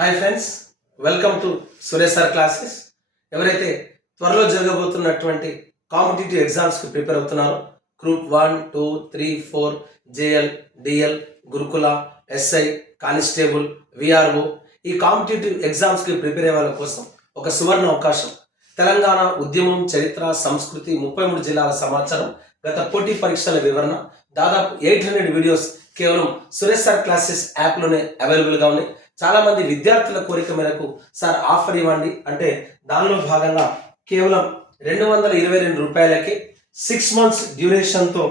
Hi friends, welcome to Suresh sir classes. ఎవరైతే త్వరలో జరగబోతున్నటువంటి competitive ఎగ్జామ్స్కి ప్రిపేర్ అవుతున్నారో, గ్రూప్ 1, 2, 3, 4, జేఎల్, డిఎల్, గురుకుల, ఎస్ఐ, కానిస్టేబుల్, విఆర్ఓ, ఈ కాంపిటేటివ్ ఎగ్జామ్స్కి ప్రిపేర్ అయ్యే వాళ్ళ కోసం ఒక సువర్ణ అవకాశం. తెలంగాణ ఉద్యమం, చరిత్ర, సంస్కృతి, 33 జిల్లాల సమాచారం, గత పోటీ పరీక్షల వివరణ, దాదాపు 800 వీడియోస్ కేవలం సురేష్ సార్ క్లాసెస్ యాప్లోనే అవైలబుల్గా ఉన్నాయి. చాలా మంది విద్యార్థుల కోరిక మేరకు సార్ ఆఫర్ ఇవ్వండి అంటే దానిలో భాగంగా కేవలం 222 రూపాయలకి 6 months డ్యూరేషన్తో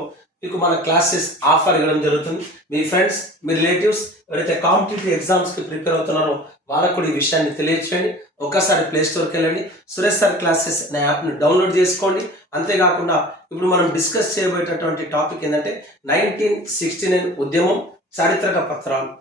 మీకు మన క్లాసెస్ ఆఫర్ ఇవ్వడం జరుగుతుంది. మీ ఫ్రెండ్స్, మీ రిలేటివ్స్ ఎవరైతే కాంపిటేటివ్ ఎగ్జామ్స్కి ప్రిపేర్ అవుతున్నారో వాళ్ళకు కూడా ఈ విషయాన్ని తెలియచేయండి. ఒక్కసారి ప్లే స్టోర్కి వెళ్ళండి, సురేష్ సార్ క్లాసెస్ అనే యాప్ని డౌన్లోడ్ చేసుకోండి. అంతేకాకుండా ఇప్పుడు మనం డిస్కస్ చేయబోయేటటువంటి టాపిక్ ఏంటంటే 1969 ఉద్యమం, చారిత్రక పత్రాలు.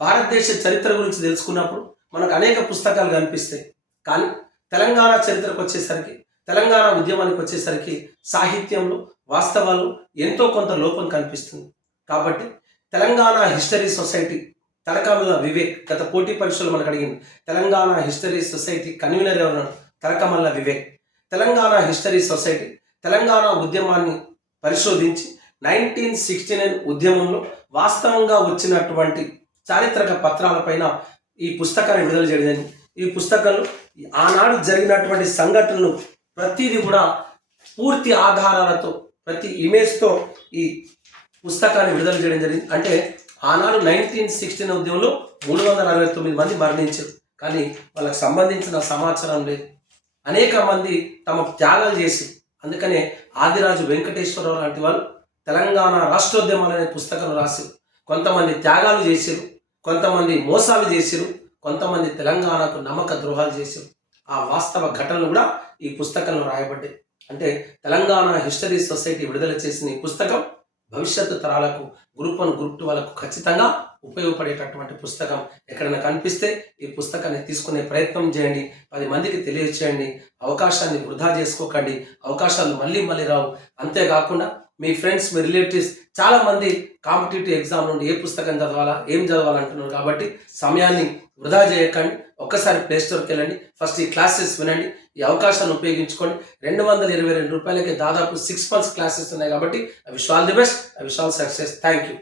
భారతదేశ చరిత్ర గురించి తెలుసుకున్నప్పుడు మనకు అనేక పుస్తకాలు కనిపిస్తాయి. కానీ తెలంగాణ చరిత్రకు వచ్చేసరికి, తెలంగాణ ఉద్యమానికి వచ్చేసరికి సాహిత్యంలో వాస్తవాలు ఎంతో కొంత లోపం కనిపిస్తుంది. కాబట్టి తెలంగాణ హిస్టరీ సొసైటీ తరకమల్ల వివేక్ గత పోటీ పరీక్షలు మనకు అడిగింది. తెలంగాణ హిస్టరీ సొసైటీ కన్వీనర్ ఎవరు? తరకమల్ల వివేక్. తెలంగాణ హిస్టరీ సొసైటీ తెలంగాణ ఉద్యమాన్ని పరిశోధించి 1969 ఉద్యమంలో వాస్తవంగా వచ్చినటువంటి చారిత్రక పత్రాలపైన ఈ పుస్తకాన్ని విడుదల చేయడం. ఈ పుస్తకంలో ఆనాడు జరిగినటువంటి సంఘటనలు ప్రతిదీ కూడా పూర్తి ఆధారాలతో, ప్రతి ఇమేజ్తో ఈ పుస్తకాన్ని విడుదల చేయడం జరిగింది. అంటే ఆనాడు 1969 ఉద్యమంలో 369 మంది మరణించారు, కానీ వాళ్ళకి సంబంధించిన సమాచారం లేదు. అనేక మంది తమ త్యాగాలు చేసి, అందుకనే ఆదిరాజు వెంకటేశ్వరరావు లాంటి వాళ్ళు తెలంగాణ రాష్ట్రోద్యమాలు అనే పుస్తకం రాసి కొంతమంది త్యాగాలు చేశారు, కొంతమంది మోసాలు చేశారు, కొంతమంది తెలంగాణకు నమ్మక ద్రోహాలు చేశారు. ఆ వాస్తవ ఘటనలు కూడా ఈ పుస్తకంలో రాయబడ్డాయి. అంటే తెలంగాణ హిస్టరీ సొసైటీ విడుదల చేసిన ఈ పుస్తకం భవిష్యత్తు తరాలకు, గ్రూప్ 1, గ్రూప్ 2 వాళ్ళకు ఖచ్చితంగా ఉపయోగపడేటటువంటి పుస్తకం. ఎక్కడైనా కనిపిస్తే ఈ పుస్తకాన్ని తీసుకునే ప్రయత్నం చేయండి, 10 మందికి తెలియచేయండి. అవకాశాన్ని వృధా చేసుకోకండి, అవకాశాలు మళ్ళీ రావు. అంతేకాకుండా మీ ఫ్రెండ్స్, మీ రిలేటివ్స్ చాలా మంది కాంపిటేటివ్ ఎగ్జామ్ నుండి ఏ పుస్తకం చదవాలా, ఏం చదవాలంటున్నారు. కాబట్టి సమయాన్ని వృధా చేయకండి. ఒక్కసారి ప్లే స్టోర్కి వెళ్ళండి, ఫస్ట్ ఈ క్లాసెస్ వినండి, ఈ అవకాశాన్ని ఉపయోగించుకోండి. 222 రూపాయలకి దాదాపు 6 months క్లాసెస్ ఉన్నాయి. కాబట్టి I wish all the best, I wish all success. Thank you.